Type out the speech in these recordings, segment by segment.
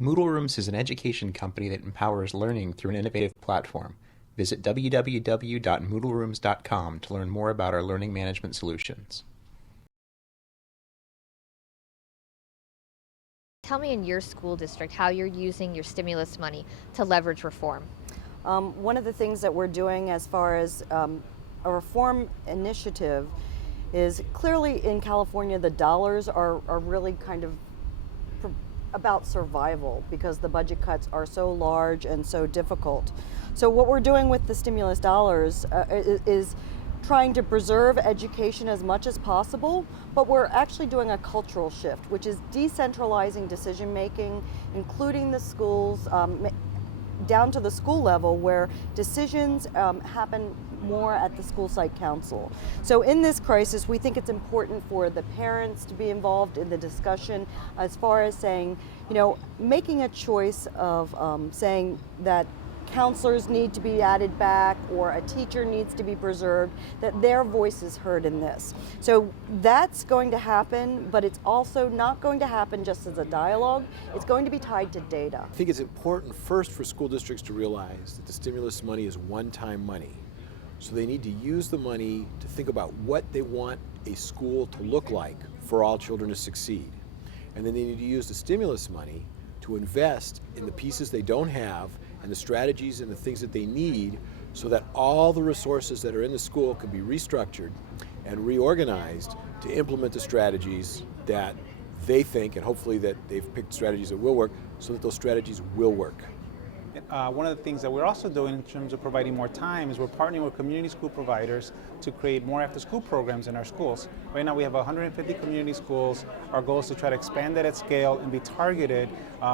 Moodle Rooms is an education company that empowers learning through an innovative platform. Visit www.moodlerooms.com to learn more about our learning management solutions. Tell me in your school district how you're using your stimulus money to leverage reform. One of the things that we're doing as far as a reform initiative is clearly in California the dollars are really kind of about survival because the budget cuts are so large and so difficult. So what we're doing with the stimulus dollars is trying to preserve education as much as possible, but we're actually doing a cultural shift, which is decentralizing decision making, including the schools, down to the school level where decisions happen more at the school site council. So in this crisis, we think it's important for the parents to be involved in the discussion as far as saying, you know, making a choice of saying that counselors need to be added back or a teacher needs to be preserved, that their voice is heard in this. So that's going to happen, but it's also not going to happen just as a dialogue. It's going to be tied to data. I think it's important first for school districts to realize that the stimulus money is one-time money. So they need to use the money to think about what they want a school to look like for all children to succeed. And then they need to use the stimulus money to invest in the pieces they don't have and the strategies and the things that they need so that all the resources that are in the school can be restructured and reorganized to implement the strategies that they think, and hopefully that they've picked strategies that will work, so that those strategies will work. One of the things that we're also doing in terms of providing more time is we're partnering with community school providers to create more after-school programs in our schools. Right now we have 150 community schools. Our goal is to try to expand that at scale and be targeted,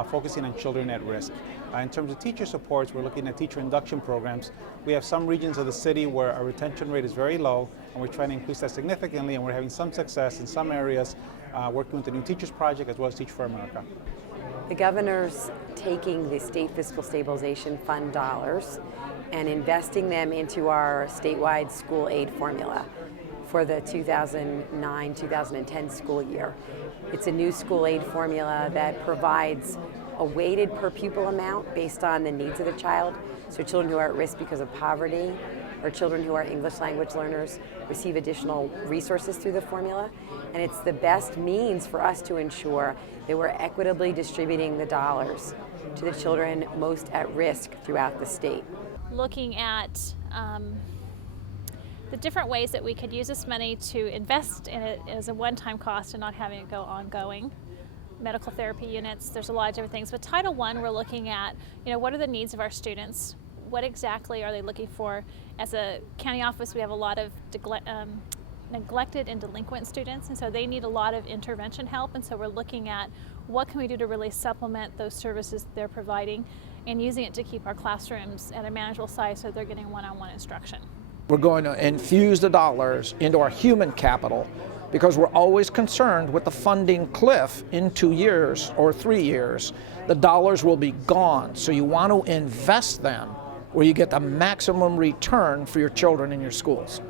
focusing on children at risk. In terms of teacher supports, we're looking at teacher induction programs. We have some regions of the city where our retention rate is very low, and we're trying to increase that significantly, and we're having some success in some areas working with the New Teachers Project as well as Teach for America. The governor's taking the state fiscal stabilization fund dollars and investing them into our statewide school aid formula for the 2009-2010 school year. It's a new school aid formula that provides a weighted per pupil amount based on the needs of the child. So children who are at risk because of poverty or children who are English language learners receive additional resources through the formula. And it's the best means for us to ensure that we're equitably distributing the dollars to the children most at risk throughout the state. Looking at the different ways that we could use this money to invest in it as a one-time cost and not having it go ongoing. Medical therapy units, there's a lot of different things. But Title I, we're looking at, what are the needs of our students? What exactly are they looking for? As a county office, we have a lot of neglected and delinquent students, and so they need a lot of intervention help, and so we're looking at what can we do to really supplement those services they're providing and using it to keep our classrooms at a manageable size so they're getting one-on-one instruction. We're going to infuse the dollars into our human capital because we're always concerned with the funding cliff in 2 years or 3 years. The dollars will be gone, so you want to invest them where you get the maximum return for your children in your schools.